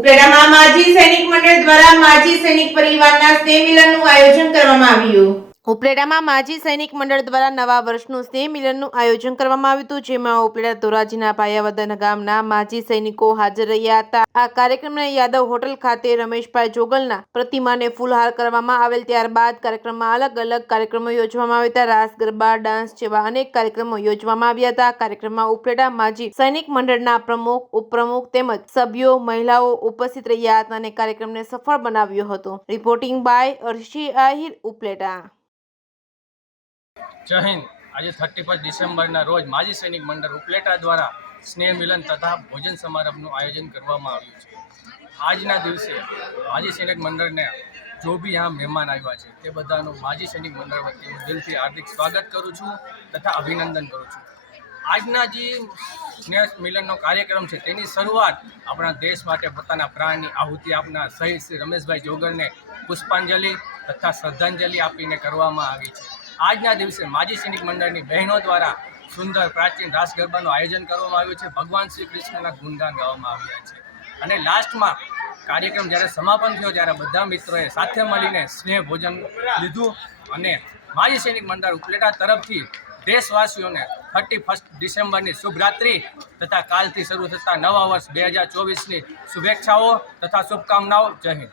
ઉપલેટામાં માજી સૈનિક મંડળ દ્વારા માજી સૈનિક પરિવારના સ્નેહ મિલનનું આયોજન કરવામાં આવ્યું. ઉપલેટામાં માજી સૈનિક મંડળ દ્વારા નવા વર્ષનું સ્નેહ મિલનનું આયોજન કરવામાં આવ્યું હતું, જેમાં ઉપલેટા ધોરાજીના પાયાવદન ગામના માજી સૈનિકો હાજર રહ્યા હતા. આ કાર્યક્રમને યાદવ હોટલ ખાતે રમેશભાઈ જોગલના પ્રતિમાને ફૂલહાર કરવામાં આવેલ. ત્યારબાદ કાર્યક્રમમાં અલગ અલગ કાર્યક્રમો યોજવામાં આવ્યા હતા. રાસ ગરબા, ડાન્સ જેવા અનેક કાર્યક્રમો યોજવામાં આવ્યા હતા. કાર્યક્રમમાં ઉપલેટા માજી સૈનિક મંડળના પ્રમુખ, ઉપપ્રમુખ તેમજ સભ્યો, મહિલાઓ ઉપસ્થિત રહ્યા હતા અને કાર્યક્રમને સફળ બનાવ્યો હતો. Reporting by Arshi Ahir, Upleta. જય હિન્દ. આજે 31 ડિસેમ્બરના રોજ માજી સૈનિક મંડળ ઉપલેટા દ્વારા સ્નેહ મિલન તથા ભોજન સમારંભનું આયોજન કરવામાં આવ્યું છે. આજના દિવસે માજી સૈનિક મંડળને જો બી यहाँ મહેમાન આવ્યા છે તે બધાનું માજી સૈનિક મંડળ વતી હું દિલથી હાર્દિક સ્વાગત કરું છું તથા અભિનંદન કરું છું. આજના જે સ્નેહ મિલનનો કાર્યક્રમ છે તેની શરૂઆત આપણા દેશ માટે પોતાના પ્રાણની આહુતિ આપનાર શહીદ શ્રી રમેશભાઈ જોગરને પુષ્પાંજલિ તથા શ્રદ્ધાંજલિ આપીને કરવામાં આવી છે. આજના દિવસે માજી સૈનિક મંડળની બહેનો દ્વારા સુંદર પ્રાચીન રાસ ગરબાનું આયોજન કરવામાં આવ્યું છે. ભગવાન શ્રી કૃષ્ણના ગુણગાન ગાવામાં આવ્યા છે અને લાસ્ટમાં કાર્યક્રમ જ્યારે સમાપન થયો ત્યારે બધા મિત્રોએ સાથે મળીને સ્નેહ ભોજન લીધું અને માજી સૈનિક મંડળ ઉપલેટા તરફથી દેશવાસીઓને 31 ડિસેમ્બરની શુભરાત્રિ તથા કાલથી શરૂ થતા નવા વર્ષ 2024ની શુભેચ્છાઓ તથા શુભકામનાઓ. જય હિન્દ.